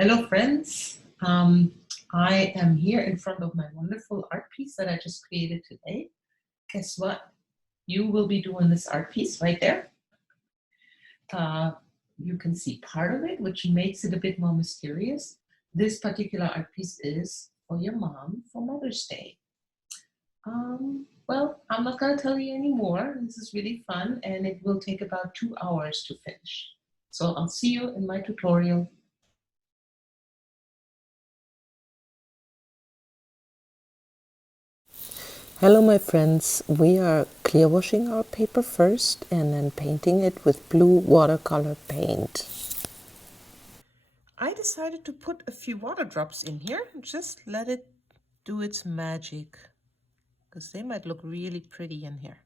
Hello, friends. I am here in front of my wonderful art piece that I just created today. Guess what? You will be doing this art piece right there. Uh, you can see part of it, which makes it a bit more mysterious. This particular art piece is for your mom for Mother's Day. Well, I'm not going to tell you anymore. This is really fun and it will take about 2 hours to finish. So I'll see you in my tutorial. Hello my friends, we are clear washing our paper first and then painting it with blue watercolor paint. I decided to put a few water drops in here and just let it do its magic because they might look really pretty in here.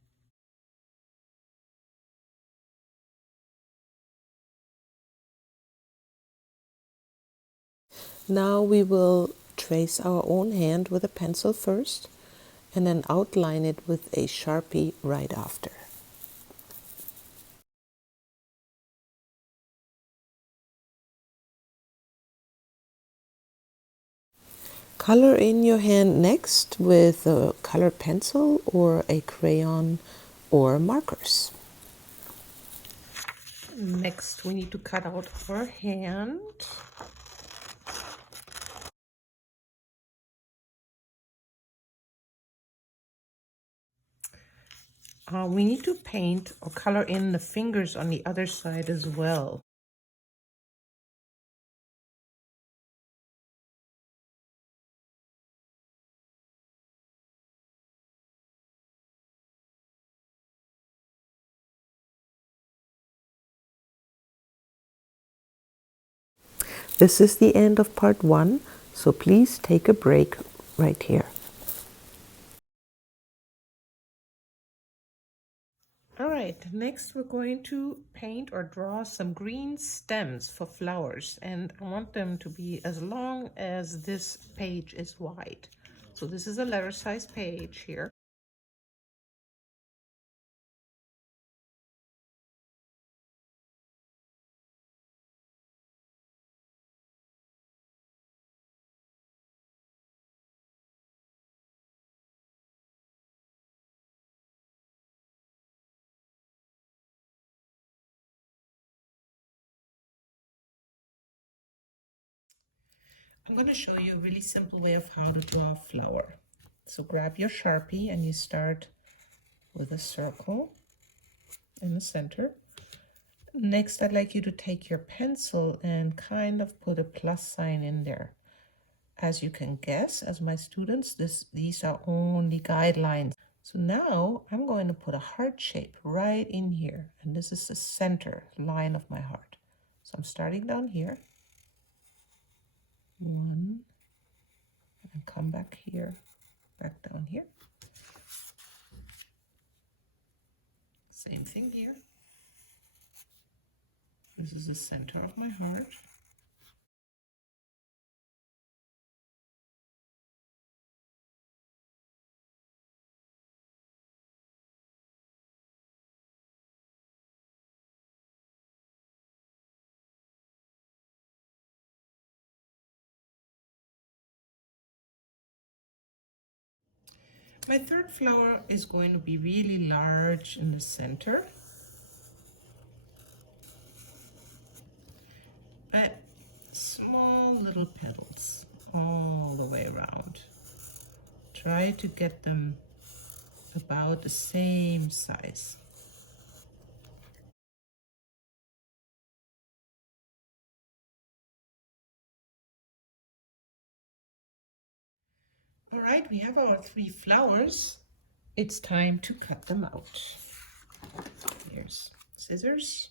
Now we will trace our own hand with a pencil first and then outline it with a Sharpie right after. Color in your hand next with a color pencil or a crayon or markers. Next we need to cut out our hand. We need to paint or color in the fingers on the other side as well. This is the end of part 1, so please take a break right here. Alright, next we're going to paint or draw some green stems for flowers, and I want them to be as long as this page is wide. So this is a letter size page here. I'm going to show you a really simple way of how to draw a flower. So grab your Sharpie and you start with a circle in the center. Next, I'd like you to take your pencil and kind of put a plus sign in there. As you can guess, as my students, these are only guidelines. So now I'm going to put a heart shape right in here. And this is the center line of my heart. So I'm starting down here. 1, and come back here, back down here. Same thing here. This is the center of my heart. My third flower is going to be really large in the center. But small little petals all the way around. Try to get them about the same size. All right, we have our 3 flowers. It's time to cut them out. Here's scissors.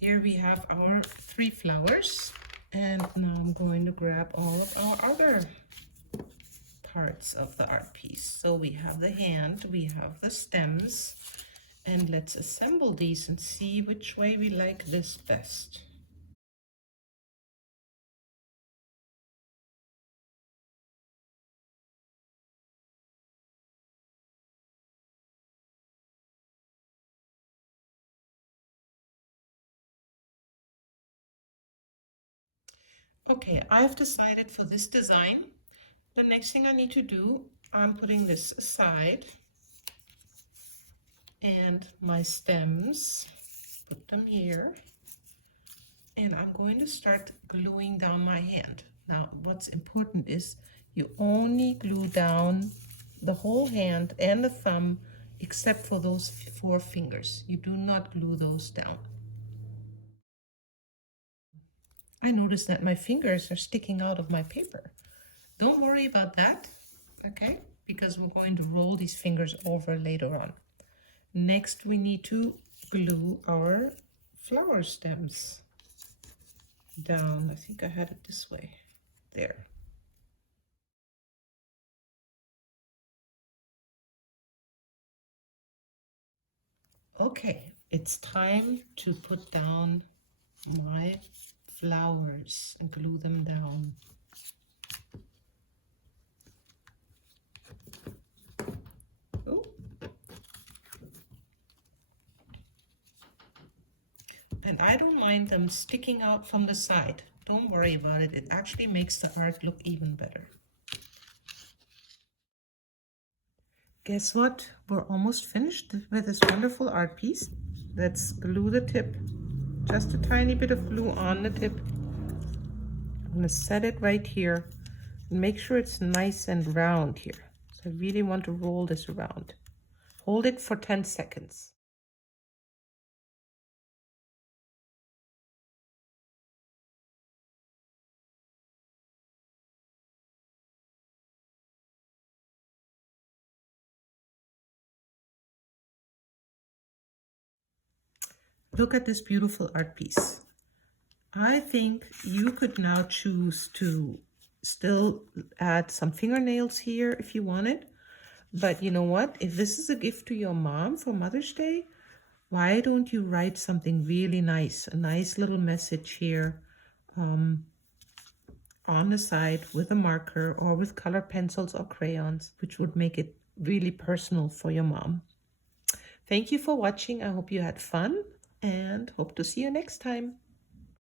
Here we have our 3 flowers. And now I'm going to grab all of our other parts of the art piece. So we have the hand, we have the stems, and let's assemble these and see which way we like this best. Okay, I've decided for this design, the next thing I need to do, I'm putting this aside and my stems, put them here, and I'm going to start gluing down my hand. Now, what's important is you only glue down the whole hand and the thumb except for those 4 fingers. You do not glue those down. I noticed that my fingers are sticking out of my paper. Don't worry about that, okay? Because we're going to roll these fingers over later on. Next, we need to glue our flower stems down. I think I had it this way. There. Okay, it's time to put down my flowers and glue them down. Oh. And I don't mind them sticking out from the side. Don't worry about it. It actually makes the art look even better. Guess what? We're almost finished with this wonderful art piece. Let's glue the tip. Just a tiny bit of glue on the tip. I'm going to set it right here and make sure it's nice and round here. So I really want to roll this around. Hold it for 10 seconds. Look at this beautiful art piece. I think you could now choose to still add some fingernails here if you wanted. But you know what? If this is a gift to your mom for Mother's Day, why don't you write something really nice, a nice little message here on the side with a marker or with color pencils or crayons, which would make it really personal for your mom. Thank you for watching. I hope you had fun and hope to see you next time.